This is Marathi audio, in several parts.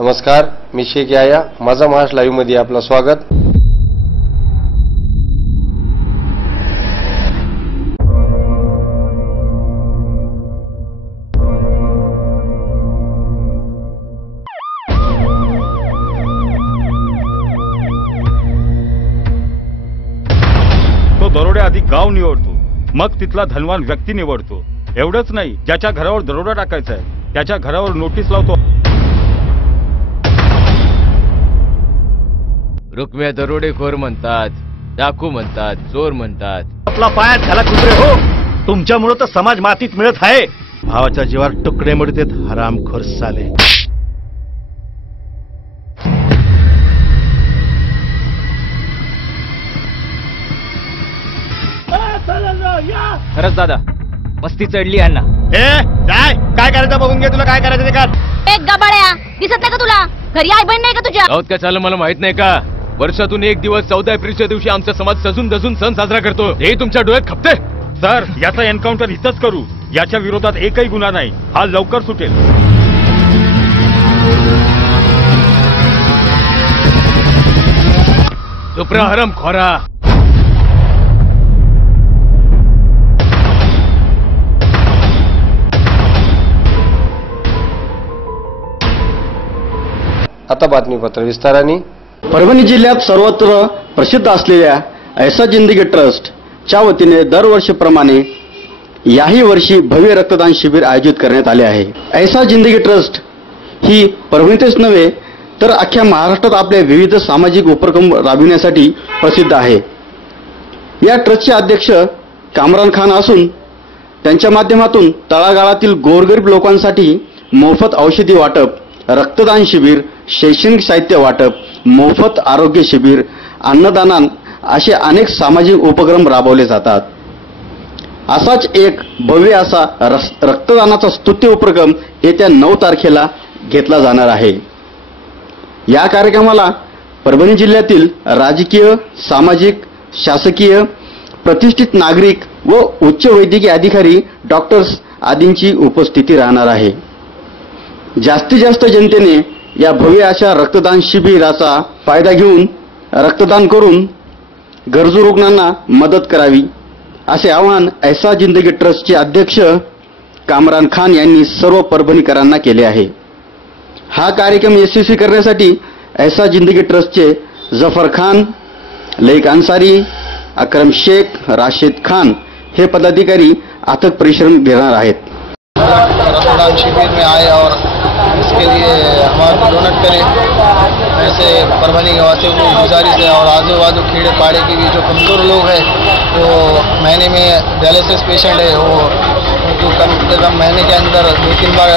नमस्कार मी शेख याया माझा महाराष्ट्र लाईव्हमध्ये आपलं स्वागत. तो दरोडे आधी गाव निवडतो. मग तिथला धनवान व्यक्ती निवडतो. एवढंच नाही ज्याच्या घरावर दरोडा टाकायचा आहे त्याच्या घरावर नोटीस लावतो. रुक्म्या दरोडेखोर म्हणतात डाकू म्हणतात चोर म्हणतात. आपला पायात घाला कुत्रे हो. तुमच्यामुळं तर समाज मातीत मिळत आहे. भावाच्या जीवावर तुकडे मोडतेत हरामखोर साले. खरंच दादा मस्ती चढली यांना. ए काय काय करायचं बघून घे तुला काय करायचं ते कर. एक गबाळ्या दिसत नाही का तुला? घरी आई बहीण नाही का तुझ्या? चाललं मला माहीत नाही का? वर्षातून एक दिवस चौदा एप्रिलच्या दिवशी आमचा समाज सजून दजून सण साजरा करतो. हे तुमच्या डोळ्यात खपते? सर याचा एन्काउंटर इथंच करू. याच्या विरोधात एकही गुन्हा नाही. हा लवकर सुटेल. चुपरा हरम खोरा. आता बातमीपत्र विस्ताराने. परभणी जिल्ह्यात सर्वत्र प्रसिद्ध असलेल्या ऐसा जिंदगी ट्रस्ट च्या वतीने दरवर्षीप्रमाणे याही वर्षी भव्य रक्तदान शिबिर आयोजित करण्यात आले आहे. ऐसा जिंदगी ट्रस्ट ही परभणीतच नव्हे तर अख्ख्या महाराष्ट्रात आपले विविध सामाजिक उपक्रम राबविण्यासाठी प्रसिद्ध आहे. या ट्रस्टचे अध्यक्ष कामरान खान असून त्यांच्या माध्यमातून तळागाळातील गोरगरीब लोकांसाठी मोफत औषधी वाटप रक्तदान शिबिर शैक्षणिक साहित्य वाटप मोफत आरोग्य शिबिर अन्नदान असे अनेक सामाजिक उपक्रम राबवले जातात. असाच एक भव्य असा रस- रक्तदानाचा स्तुत्य उपक्रम येत्या नऊ तारखेला घेतला जाणार आहे. या कार्यक्रमाला परभणी जिल्ह्यातील राजकीय सामाजिक शासकीय प्रतिष्ठित नागरिक व उच्च वैद्यकीय अधिकारी डॉक्टर्स आदींची उपस्थिती राहणार आहे. जास्तीत जास्त जनतेने या भव्य अशा रक्तदान शिबिराचा फायदा घेऊन रक्तदान करून गरजू रुग्णांना मदत करावी असे आवाहन ऐसा जिंदगी ट्रस्टचे अध्यक्ष कामरान खान यांनी सर्व परभणीकरांना केले आहे. हा कार्यक्रम यशस्वी करण्यासाठी ऐसा जिंदगी ट्रस्टचे जफर खान लईक अन्सारी अक्रम शेख राशिद खान हे पदाधिकारी अथक परिश्रम घेणार आहेत. रक्तदान में आए और इसके लिए हमारे डोनेट करें। ऐसे परभनी के वासियों को गुजारिश है और आजू बाजू खेड़े पाड़े के भी जो कमज़ोर लोग हैं, वो महीने में डायलिसिस पेशेंट है, वो उनको कम से कम महीने के अंदर दो तीन बार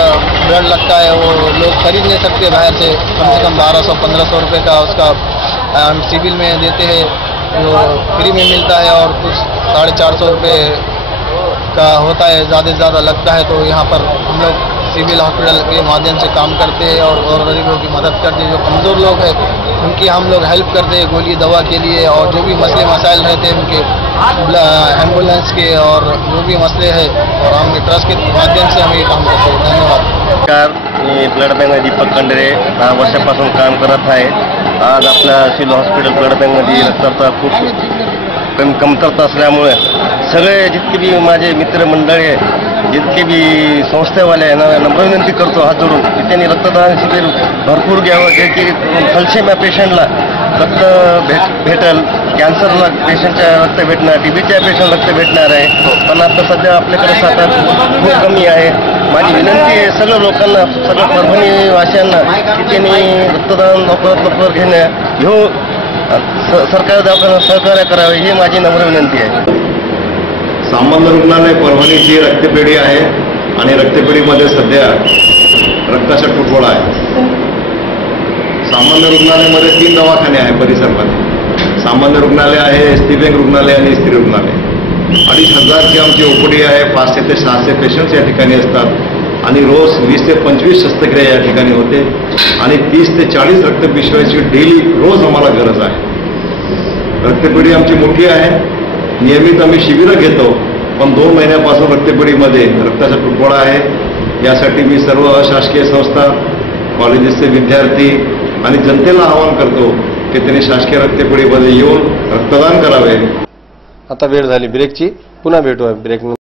ब्लड लगता है, वो लोग खरीद नहीं सकते बाहर से। कम से कम बारह सौ, पंद्रह सौ रुपये का उसका हम सिविल में देते हैं वो फ्री में मिलता है और कुछ साढ़े चार सौ रुपये का होता है, ज़्यादा से ज़्यादा लगता है तो यहाँ पर हम लोग सिविल हॉस्पिटल के माध्यम से काम करते हैं और और गरीबों की मदद करते हैं, जो कमज़ोर लोग हैं, उनकी हम लोग हेल्प करते हैं गोली दवा के लिए और जो भी मसले मसाइल रहते हैं उनके एंबुलेंस के और जो भी मसले हैं, और हम ट्रस्ट के माध्यम से हम ये काम करते हैं। धन्यवाद। मी ब्लड दीपक कंडरे दहा वर्षापासून काम करत आहे आज आपल्या सिव्हिल हॉस्पिटल ब्लड बँकमध्ये रक्ताचा खूप कमी कमतरता सगळे जितके बी माझे मित्रमंडळी आहे जितके बी संस्थेवाले आहे ना नम्र विनंती करतो हात जोडून की त्यांनी रक्तदान शिबिर भरपूर घ्यावं जे की थलसेमिया पेशंटला रक्त भेट भेटेल कॅन्सरला पेशंटच्या रक्त भेटणार टी बीच्या पेशंट रक्त भेटणार आहे पण आता सध्या आपल्याकडे साठा खूप कमी आहे माझी विनंती आहे सगळ्या लोकांना सगळ्या परभणी वासियांना की त्यांनी रक्तदान लवकरात लवकर घेण्या घेऊ सरकार सरकारी दवाखान्यात सहकार्य करावे ही माझी नम्र विनंती आहे सामान्य रुग्णालय परभणीची रक्तपेढी आहे आणि रक्तपेढीमध्ये सध्या रक्ताचा तुटवडा आहे. सामान्य रुग्णालयामध्ये तीन दवाखाने आहे परिसरामध्ये. सामान्य रुग्णालय आहे एस टीबेंक रुग्णालय आणि स्त्री रुग्णालय. अडीच हजारची आमची ओपीडी आहे पाचशे ते सहाशे पेशंट्स या ठिकाणी असतात आणि रोज वीस ते पंचवीस शस्त्रक्रिया या ठिकाणी होते आणि तीस ते चाळीस रक्तपिशव्याची डेली रोज आम्हाला गरज आहे. रक्तपेढी आमची मोठी आहे. नियमित आम्ही शिबिरं घेतो पण दोन महिन्यापासून रक्तपेढीमध्ये रक्ताचा तुटवडा आहे. यासाठी मी सर्व अशासकीय संस्था कॉलेजेसचे विद्यार्थी आणि जनतेला आवाहन करतो की त्यांनी शासकीय रक्तपेढीमध्ये येऊन रक्तदान करावे. आता वेळ झाली ब्रेकची. पुन्हा भेटू ब्रेक